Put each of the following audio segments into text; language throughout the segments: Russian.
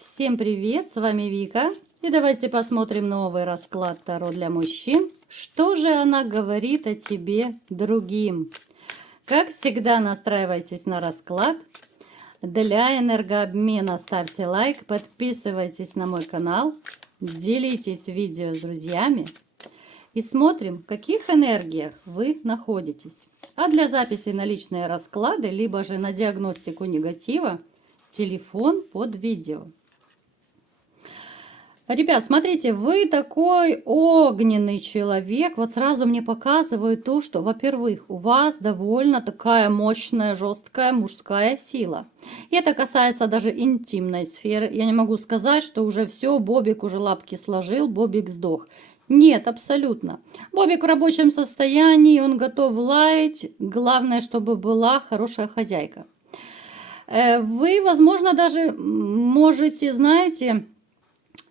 Всем привет, с вами Вика. И давайте посмотрим новый расклад Таро для мужчин. Что же она говорит о тебе другим? Как всегда, настраивайтесь на расклад. Для энергообмена ставьте лайк, подписывайтесь на мой канал, делитесь видео с друзьями. И смотрим, в каких энергиях вы находитесь. А для записи на личные расклады, либо же на диагностику негатива, телефон под видео. Ребят, смотрите, вы такой огненный человек. Вот сразу мне показывают то, что, во-первых, у вас довольно такая мощная, жесткая мужская сила. И это касается даже интимной сферы. Я не могу сказать, что уже все, Бобик уже лапки сложил, Бобик сдох. Нет, абсолютно. Бобик в рабочем состоянии, он готов лаять. Главное, чтобы была хорошая хозяйка. Вы, возможно, даже можете, знаете,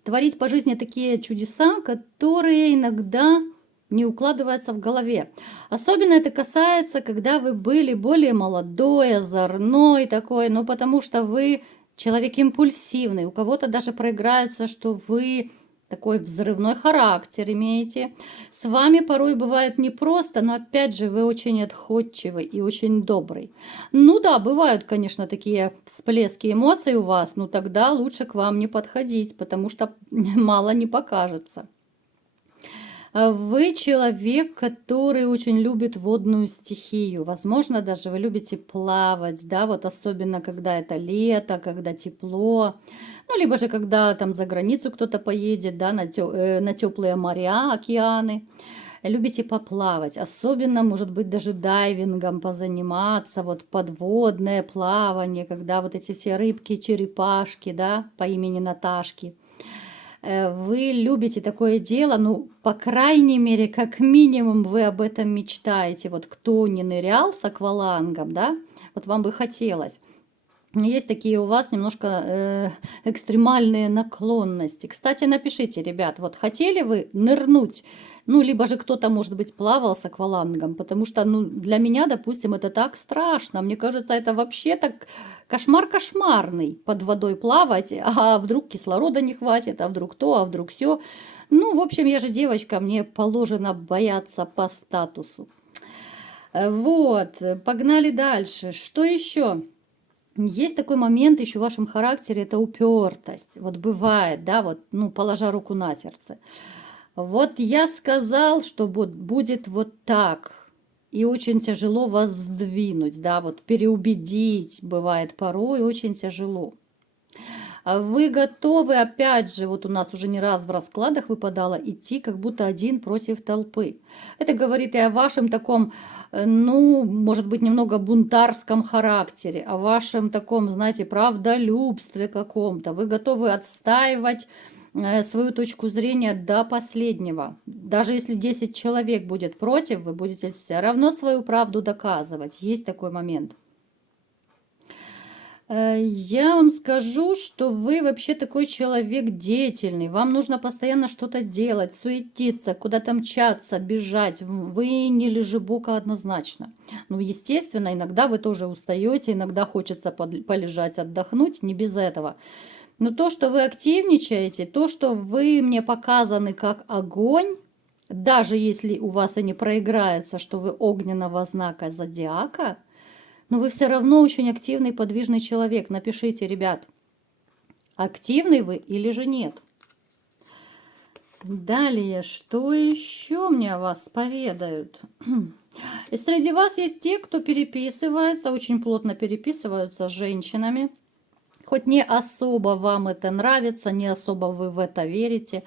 творить по жизни такие чудеса, которые иногда не укладываются в голове. Особенно это касается, когда вы были более молодой, озорной такой, ну потому что вы человек импульсивный. У кого-то даже проиграется, что вы такой взрывной характер имеете. С вами порой бывает непросто, но опять же вы очень отходчивый и очень добрый. Ну да, бывают, конечно, такие всплески эмоций у вас, но тогда лучше к вам не подходить, потому что мало не покажется. Вы человек, который очень любит водную стихию. Возможно, даже вы любите плавать, да, вот особенно когда это лето, когда тепло. Ну, либо же когда там за границу кто-то поедет, да, на теплые моря, океаны. Любите поплавать, особенно, может быть, даже дайвингом позаниматься, вот подводное плавание, когда вот эти все рыбки, черепашки, да, по имени Наташки. Вы любите такое дело, ну, по крайней мере, как минимум вы об этом мечтаете. Вот кто не нырял с аквалангом, да, вот вам бы хотелось. Есть такие у вас немножко экстремальные наклонности. Кстати, напишите, ребят, вот хотели вы нырнуть, ну, либо же кто-то, может быть, плавал с аквалангом, потому что, ну, для меня, допустим, это так страшно. Мне кажется, это вообще так кошмар кошмарный под водой плавать, а вдруг кислорода не хватит, а вдруг то, а вдруг все. Ну, в общем, я же девочка, мне положено бояться по статусу. Вот, погнали дальше. Что еще? Есть такой момент еще в вашем характере, это упертость. Вот бывает, да, вот, ну, положа руку на сердце. Вот я сказал, что будет вот так. И очень тяжело вас сдвинуть, да, вот переубедить бывает порой очень тяжело. А вы готовы, опять же, вот у нас уже не раз в раскладах выпадало, идти как будто один против толпы. Это говорит и о вашем таком, ну, может быть, немного бунтарском характере, о вашем таком, знаете, правдолюбстве каком-то. Вы готовы отстаивать свою точку зрения до последнего. Даже если 10 человек будет против, вы будете все равно свою правду доказывать. Есть такой момент. Я вам скажу, что вы вообще такой человек деятельный. Вам нужно постоянно что-то делать, суетиться, куда-то мчаться, бежать. Вы не лежебока однозначно. Ну, естественно, иногда вы тоже устаете, иногда хочется полежать, отдохнуть, не без этого. Но то, что вы активничаете, то, что вы мне показаны как огонь, даже если у вас и не проиграется, что вы огненного знака зодиака, но вы все равно очень активный, подвижный человек. Напишите, ребят, активный вы или же нет. Далее, что еще мне о вас поведают? И среди вас есть те, кто переписывается, очень плотно переписываются с женщинами. Хоть не особо вам это нравится, не особо вы в это верите.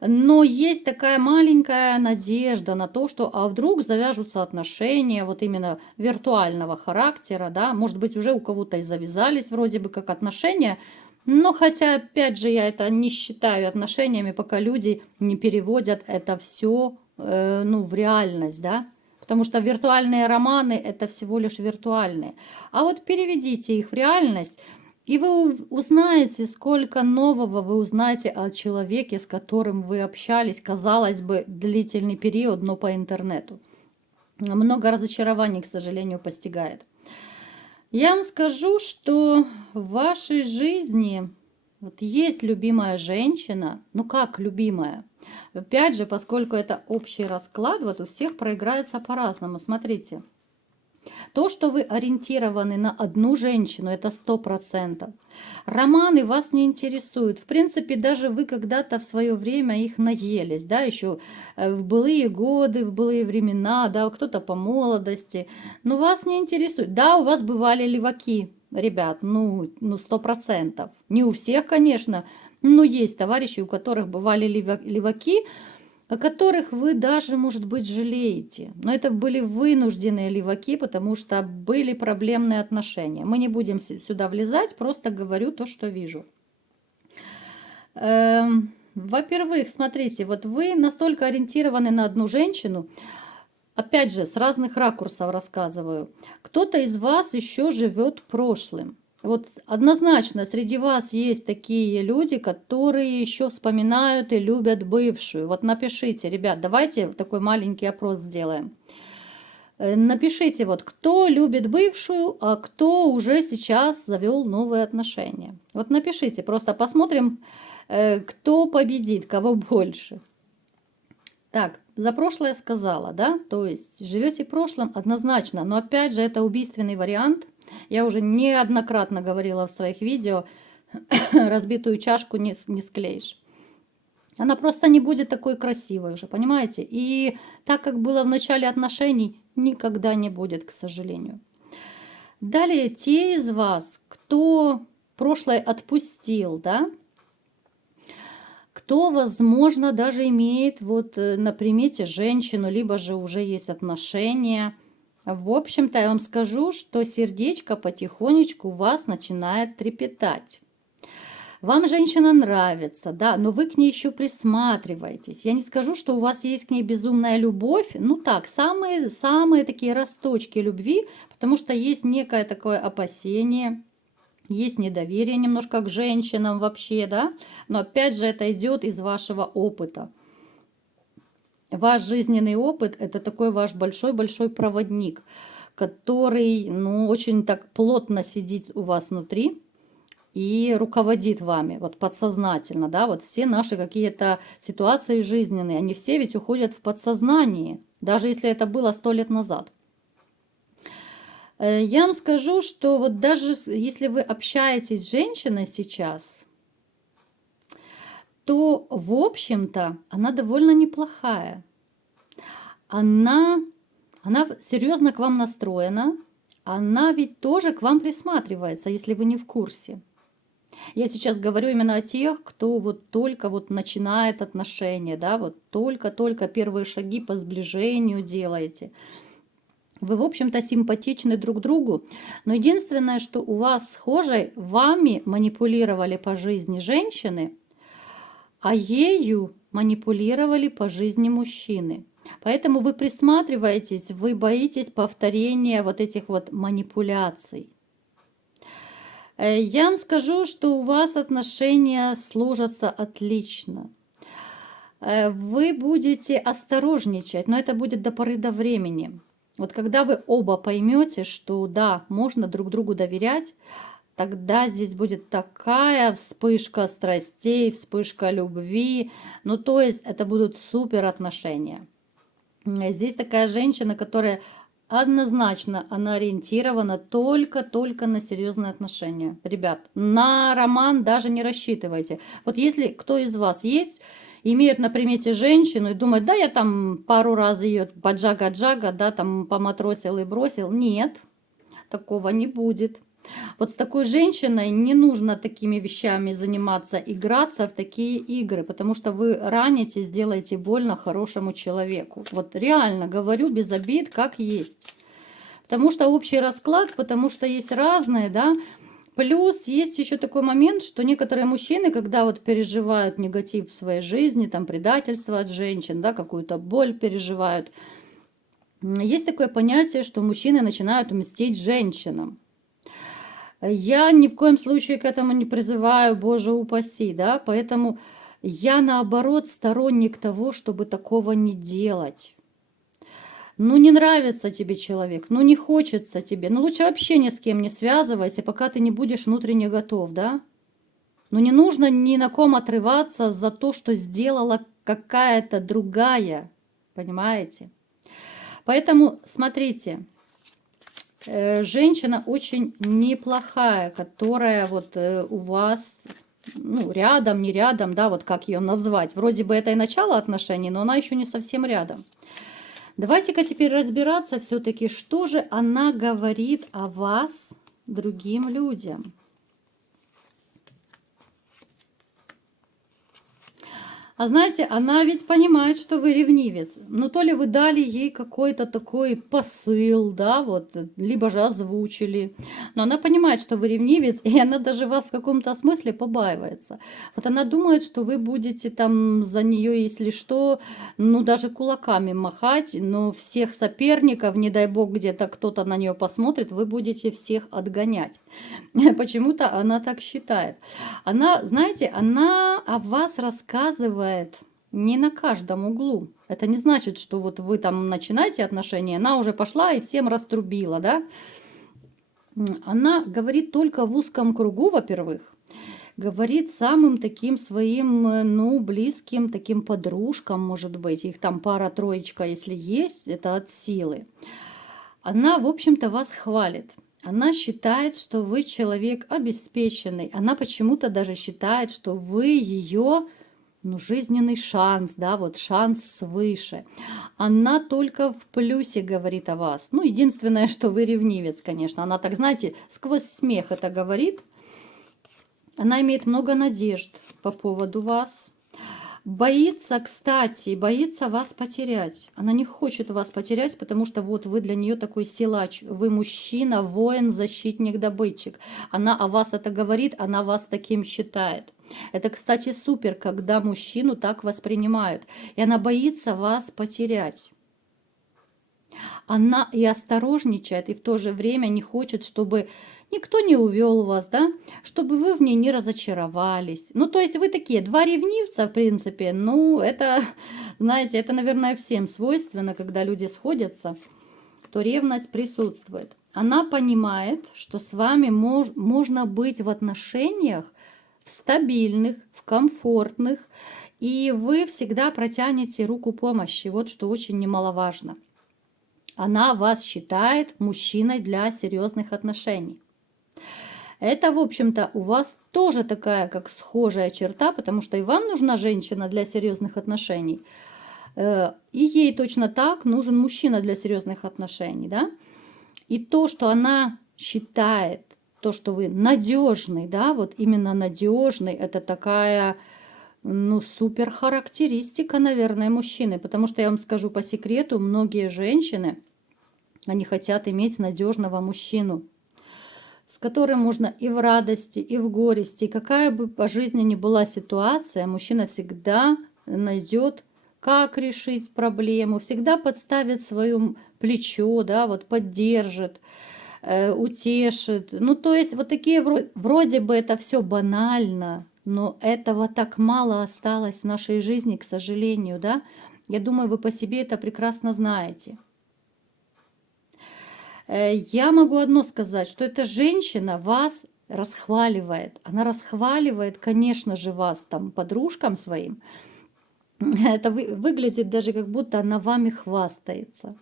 Но есть такая маленькая надежда на то, что а вдруг завяжутся отношения вот именно виртуального характера, да, может быть, уже у кого-то и завязались вроде бы как отношения, но хотя, опять же, я это не считаю отношениями, пока люди не переводят это все, ну, в реальность, да, потому что виртуальные романы это всего лишь виртуальные. А вот переведите их в реальность, и вы узнаете, сколько нового вы узнаете о человеке, с которым вы общались, казалось бы, длительный период, но по интернету. Много разочарований, к сожалению, постигает. Я вам скажу, что в вашей жизни Вот есть любимая женщина, ну как любимая? Опять же, поскольку это общий расклад, вот у всех проиграется по-разному. Смотрите, то, что вы ориентированы на одну женщину, это 100%. Романы вас не интересуют. В принципе, даже вы когда-то в свое время их наелись, да, еще в былые годы, в былые времена, да, кто-то по молодости. Но вас не интересует. Да, у вас бывали леваки, ребят, ну 100%. Не у всех, конечно, но есть товарищи, у которых бывали леваки, о которых вы даже, может быть, жалеете. Но это были вынужденные леваки, потому что были проблемные отношения. Мы не будем сюда влезать, просто говорю то, что вижу. Во-первых, смотрите, вот вы настолько ориентированы на одну женщину, опять же, с разных ракурсов рассказываю. Кто-то из вас еще живет прошлым. Вот однозначно среди вас есть такие люди, которые еще вспоминают и любят бывшую. Вот напишите, ребят, давайте такой маленький опрос сделаем. Напишите, вот кто любит бывшую, а кто уже сейчас завел новые отношения. Вот напишите, просто посмотрим, кто победит, кого больше. Так, за прошлое сказала, да, то есть живете прошлым однозначно, но опять же это убийственный вариант. Я уже неоднократно говорила в своих видео, разбитую чашку не склеишь. Она просто не будет такой красивой уже, понимаете? И так, как было в начале отношений, никогда не будет, к сожалению. Далее, те из вас, кто прошлое отпустил, да, кто, возможно, даже имеет вот на примете женщину, либо же уже есть отношения. В общем-то, я вам скажу, что сердечко потихонечку у вас начинает трепетать. Вам женщина нравится, да, но вы к ней еще присматриваетесь. Я не скажу, что у вас есть к ней безумная любовь. Ну так, самые такие росточки любви, потому что есть некое такое опасение, есть недоверие немножко к женщинам вообще, да, но опять же это идет из вашего опыта. Ваш жизненный опыт – это такой ваш большой-большой проводник, который, ну, очень так плотно сидит у вас внутри и руководит вами, вот подсознательно, да, вот все наши какие-то ситуации жизненные, они все ведь уходят в подсознание, даже если это было 100 лет назад. Я вам скажу, что вот даже если вы общаетесь с женщиной сейчас, то, в общем-то, она довольно неплохая. Она серьезно к вам настроена, она ведь тоже к вам присматривается, если вы не в курсе. Я сейчас говорю именно о тех, кто вот только вот начинает отношения, да, вот только-только первые шаги по сближению делаете. Вы, в общем-то, симпатичны друг другу, но единственное, что у вас схоже, вами манипулировали по жизни женщины, а ею манипулировали по жизни мужчины. Поэтому вы присматриваетесь, вы боитесь повторения вот этих вот манипуляций. Я вам скажу, что у вас отношения сложатся отлично. Вы будете осторожничать, но это будет до поры до времени. Вот когда вы оба поймете, что да, можно друг другу доверять, тогда здесь будет такая вспышка страстей, вспышка любви. Ну, то есть это будут супер отношения. Здесь такая женщина, которая однозначно, она ориентирована только на серьезные отношения. Ребят, на роман даже не рассчитывайте. Вот если кто из вас есть, имеют на примете женщину и думают, да, я там пару раз ее поджага-джага, да, там поматросил и бросил. Нет, такого не будет. Вот с такой женщиной не нужно такими вещами заниматься, играться в такие игры, потому что вы раните, сделаете больно хорошему человеку. Вот реально говорю без обид, как есть. Потому что общий расклад, потому что есть разные, да. Плюс есть еще такой момент, что некоторые мужчины, когда вот переживают негатив в своей жизни, там предательство от женщин, да, какую-то боль переживают, есть такое понятие, что мужчины начинают мстить женщинам. Я ни в коем случае к этому не призываю, боже упаси, да, поэтому я наоборот сторонник того, чтобы такого не делать. Ну, не нравится тебе человек, ну, не хочется тебе, ну, лучше вообще ни с кем не связывайся, пока ты не будешь внутренне готов, да. Но не нужно ни на ком отрываться за то, что сделала какая-то другая. Понимаете? Поэтому, смотрите, женщина очень неплохая, которая вот у вас, ну, рядом, не рядом, да, вот как ее назвать. Вроде бы это и начало отношений, но она еще не совсем рядом. Давайте-ка теперь разбираться все-таки, что же она говорит о вас другим людям. А знаете, она ведь понимает, что вы ревнивец. Но то ли вы дали ей какой-то такой посыл, да, вот, либо же озвучили. Но она понимает, что вы ревнивец, и она даже вас в каком-то смысле побаивается. Вот она думает, что вы будете там за нее, если что, ну, даже кулаками махать, но всех соперников, не дай бог, где-то кто-то на нее посмотрит, вы будете всех отгонять. Почему-то она так считает. Она, знаете, она о вас рассказывает не на каждом углу. Это не значит, что вот вы там начинаете отношения, она уже пошла и всем раструбила, да? Она говорит только в узком кругу, во-первых. Говорит самым таким своим, ну, близким, таким подружкам, может быть. Их там пара-троечка, если есть, это от силы. Она, в общем-то, вас хвалит. Она считает, что вы человек обеспеченный. Она почему-то даже считает, что вы ее, ну, жизненный шанс, да, вот шанс свыше. Она только в плюсе говорит о вас. Ну, единственное, что вы ревнивец, конечно. Она так, знаете, сквозь смех это говорит. Она имеет много надежд по поводу вас. Боится, кстати, боится вас потерять. Она не хочет вас потерять, потому что вот вы для нее такой силач. Вы мужчина, воин, защитник, добытчик. Она о вас это говорит, она вас таким считает. Это, кстати, супер, когда мужчину так воспринимают. И она боится вас потерять. Она и осторожничает, и в то же время не хочет, чтобы никто не увел вас, да, чтобы вы в ней не разочаровались. Ну, то есть вы такие два ревнивца, в принципе, ну, это, знаете, это, наверное, всем свойственно, когда люди сходятся, то ревность присутствует. Она понимает, что с вами можно быть в отношениях в стабильных, в комфортных, и вы всегда протянете руку помощи, вот что очень немаловажно. Она вас считает мужчиной для серьезных отношений. Это, в общем-то, у вас тоже такая, как схожая черта, потому что и вам нужна женщина для серьезных отношений, и ей точно так нужен мужчина для серьезных отношений, да? И то, что она считает, то, что вы надежный, да, вот именно надежный, это такая, ну, супер характеристика, наверное, мужчины, потому что я вам скажу по секрету, многие женщины, они хотят иметь надежного мужчину, с которым можно и в радости, и в горести, и какая бы по жизни ни была ситуация, мужчина всегда найдет, как решить проблему, всегда подставит свое плечо, да, вот поддержит, утешит. Ну, то есть вот такие вроде бы это все банально, но этого так мало осталось в нашей жизни, к сожалению, да. Я думаю, вы по себе это прекрасно знаете. Я могу одно сказать, что эта женщина вас расхваливает. Она расхваливает, конечно же, вас там подружкам своим. Это выглядит даже как будто она вами хвастается.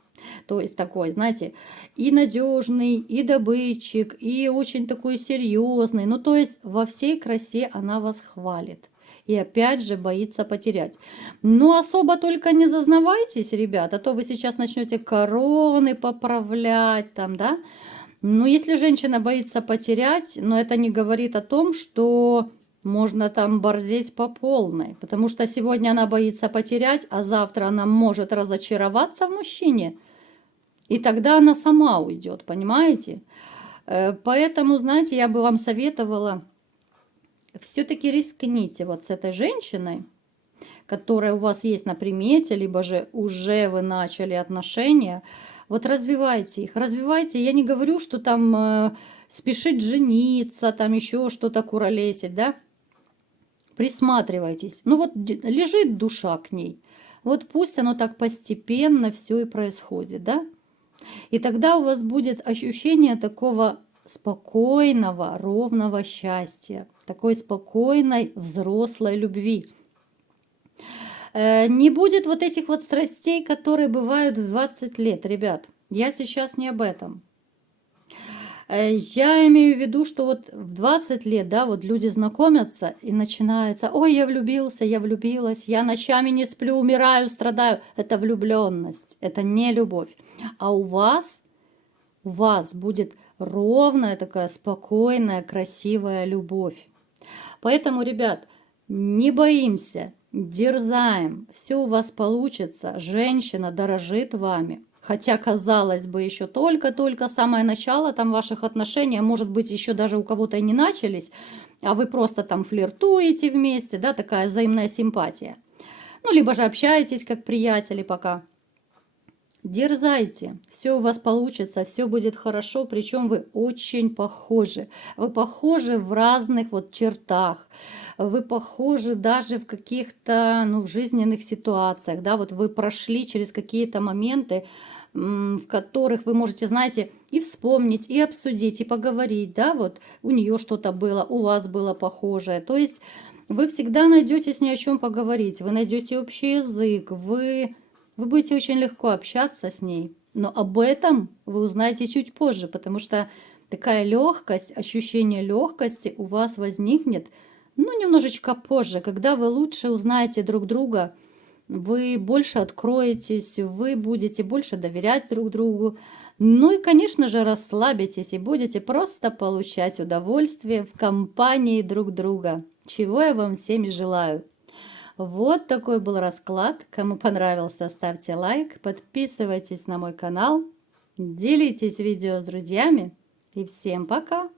То есть такой, знаете, и надежный, и добытчик, и очень такой серьезный. Ну, то есть во всей красе она вас хвалит. И опять же боится потерять. Но особо только не зазнавайтесь, ребят, а то вы сейчас начнете короны поправлять там, да. Но если женщина боится потерять, но это не говорит о том, что можно там борзеть по полной. Потому что сегодня она боится потерять, а завтра она может разочароваться в мужчине. И тогда она сама уйдет, понимаете? Поэтому, знаете, я бы вам советовала все-таки рискните вот с этой женщиной, которая у вас есть на примете, либо же уже вы начали отношения, вот развивайте их, развивайте. Я не говорю, что там спешить жениться, там еще что-то куролесить, да? Присматривайтесь. Ну вот лежит душа к ней, вот пусть оно так постепенно все и происходит, да? И тогда у вас будет ощущение такого спокойного, ровного счастья. такой спокойной взрослой любви. Не будет вот этих вот страстей, которые бывают в 20 лет, ребят. Я сейчас не об этом. Я имею в виду, что вот в 20 лет, да, вот люди знакомятся и начинается, ой, я влюбился, я влюбилась, я ночами не сплю, умираю, страдаю. Это влюбленность, это не любовь. А у вас будет ровная такая спокойная, красивая любовь. Поэтому, ребят, не боимся, дерзаем, все у вас получится, женщина дорожит вами. Хотя, казалось бы, еще только-только самое начало там ваших отношений, а может быть, еще даже у кого-то и не начались, а вы просто там флиртуете вместе, да, такая взаимная симпатия. Ну, либо же общаетесь как приятели пока. Дерзайте, все у вас получится, все будет хорошо, причем вы очень похожи. Вы похожи в разных вот чертах, вы похожи даже в каких-то, ну, в жизненных ситуациях, да, вот вы прошли через какие-то моменты, в которых вы можете, знаете, и вспомнить, и обсудить, и поговорить, да, вот у нее что-то было, у вас было похожее. То есть вы всегда найдете с ней о чем поговорить, вы найдете общий язык, вы будете очень легко общаться с ней. Но об этом вы узнаете чуть позже, потому что такая легкость, ощущение легкости у вас возникнет, ну, немножечко позже, когда вы лучше узнаете друг друга, вы больше откроетесь, вы будете больше доверять друг другу. Ну и, конечно же, расслабитесь и будете просто получать удовольствие в компании друг друга, чего я вам всем и желаю. Вот такой был расклад. Кому понравился, ставьте лайк, подписывайтесь на мой канал, делитесь видео с друзьями и всем пока!